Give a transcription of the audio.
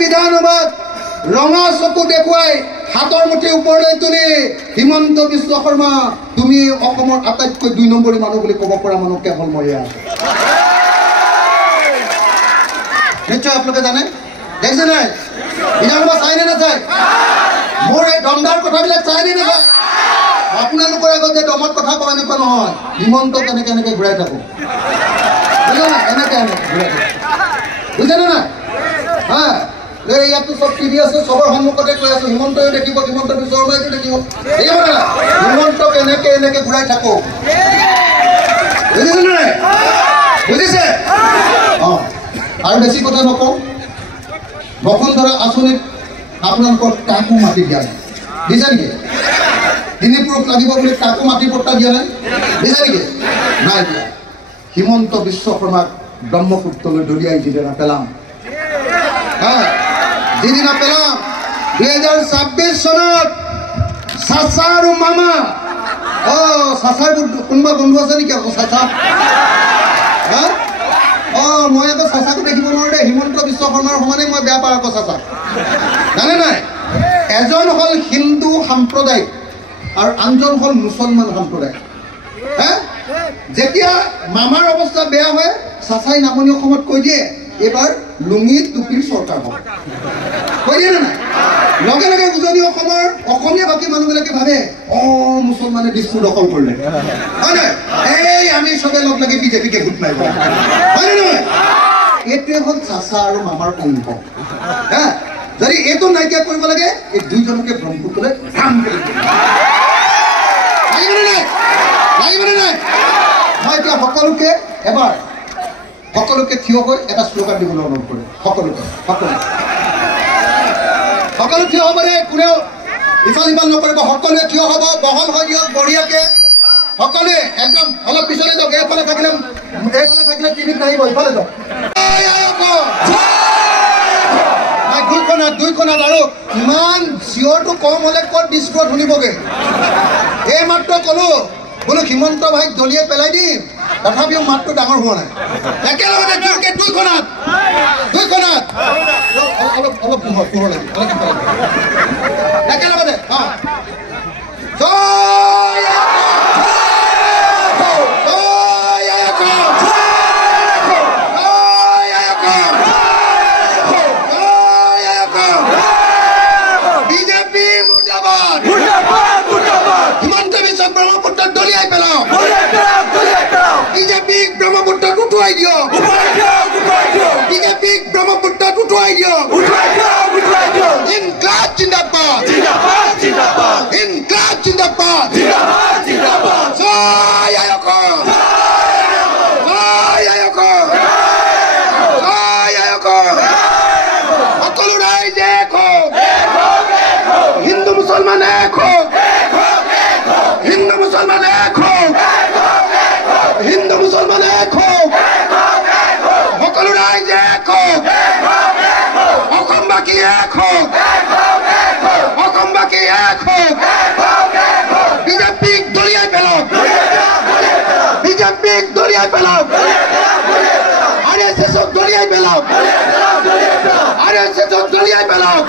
বিধানসভাত ৰঙা চকু দেখুৱাই হাতৰ মুঠি ওপৰলৈ তুলি হিমন্ত বিশ্ব শৰ্মা তুমি অসমৰ আটাইতকৈ 2 নম্বৰী মানুহ বুলি ক'ব পৰা মানুহ কেৱল ময়ে আছে। নিশ্চয় আপোনালোকে জানে, দেখছে নাই বিধানসভা চাইনে নাচাই? মোৰ এই দমদাৰ কথাবিলাক চাইনে নাচাই? আপোনালোকৰ আগত যে দমত কথা কোৱা এনেকুৱা নহয়, হিমন্ত কেনেকে এনেকে ঘূৰাই থাকো, বুজা নাই? এনেকে এনেকে ঘূৰাই থাকো, বুজানে নাই? হা, ইয়াতো চব টিভি আছে, চবৰ সন্মুখতে কৈ আছো, হিমন্তও দেখিব, হিমন্ত বিশ্ব শৰ্মাইও দেখিব, হিমন্তক এনেকে এনেকে ঘূৰাই থাকো, বুজিছে নাই? বুজিছে? আৰু বেছি কথা নকওঁ, বসুন্ধৰা আঁচনিত আপোনালোকৰ কাকো মাটি দিয়া নাই, দিছে নেকি? ডিঙিপুৰুষ লাগিব বুলি কাকো মাটি পট্টা দিয়া নাই, দিছে নেকি? নাই দিয়া। হিমন্ত বিশ্ব শৰ্মাক ব্ৰহ্মপুত্ৰলৈ দলিয়াই যিদিনা পেলাম, যিদিনা পেলাম 2026 চনত চাচা আৰু মামা, চাচাৰ কোনোবা বন্ধু আছে নেকি আকৌ চাচা? মই আকৌ চাচাকো দেখিব নোৱাৰো দেই, হিমন্ত বিশ্ব শৰ্মাৰ সমানে মই বেয়া পাওঁ আকৌ চাচা, জানে নাই? এজন হ'ল হিন্দু সম্প্ৰদায় আৰু আনজন হ'ল মুছলমান সম্প্ৰদায়। যেতিয়া মামাৰ অৱস্থা বেয়া হয়, চাচাই নামনি অসমত কৈ দিয়ে এইবাৰ লুঙি টুপিৰ চৰকাৰ হ'ব, কৈ দিয়ে নে নাই? লগে লগে উজনি অসমৰ অসমীয়া বাকী মানুহবিলাকে ভাবে মুছলমানে দিছপুৰ দখল কৰিলে, হয় নহয়? এই আমি চবে লগ লাগি বিজেপিকে ভোট মাৰিব, হয় নে নহয়? এইটোৱে হ'ল চাচা আৰু মামাৰ অংক। যদি এইটো নাইকিয়া কৰিব লাগে, এই দুইজনকে ব্ৰহ্মপুত্ৰলৈ লাগিবনে নাই? লাগিবনে নাই? মই এতিয়া সকলোকে এবাৰ সকলোকে থিয় হৈ এটা শ্লোগান দিবলৈ অনুৰোধ কৰোঁ। সকলো থিয় হ'ব দেই, কোনেও ইফাল সিফাল নকৰিব, সকলোৱে থিয় হ'ব, বহল হৈ দিয়ক বঢ়িয়াকে, সকলোৱে একদম অলপ পিছলৈ যাওক, এইফালে থাকিলে টিভিত নাহিব, ইফালে যাওক। দুইখনত আৰু ইমান চিঞৰটো কম হ'লে ক'ত দিছপুৰত শুনিবগে? এই মাত্ৰ ক'লো বোলো হিমন্ত ভাইক দলিয়াই পেলাই দিম, তথাপিও মাতটো ডাঙৰ হোৱা নাই। একেলগতে দুইখনত অলপ পোহৰ লাগিব, একেলগতে হিমন্ত বিশ্ব ব্ৰহ্মপুত্ৰত দলিয়াই পেলাও, বিজেপিক ব্ৰহ্মপুত্ৰত উঠুৱাই দিয়ক, বিজেপিক ব্ৰহ্মপুত্ৰত উঠুৱাই দিয়ক। ইনকলাব জিন্দাবাদ, ইনকলাব জিন্দাবাদ, জয় আয়কৰ, জয় আয়কৰ, জয় আয়কৰ। সকলো ৰাইজে এক হওক, হিন্দু মুছলমান এক হওক, হিন্দু মুছলমান এক হওক, হিন্দু মুছলমান এক হওক, সকলো ৰাইজে এক হওক, অসমবাসী এক হওক, অসমবাসী এক হওক। বিজেপিক দলিয়াই পেলাওক, বিজেপিক দলিয়াই পেলাওক, RSSক দলিয়াই পেলাওক, RSSক দলিয়াই পেলাওক।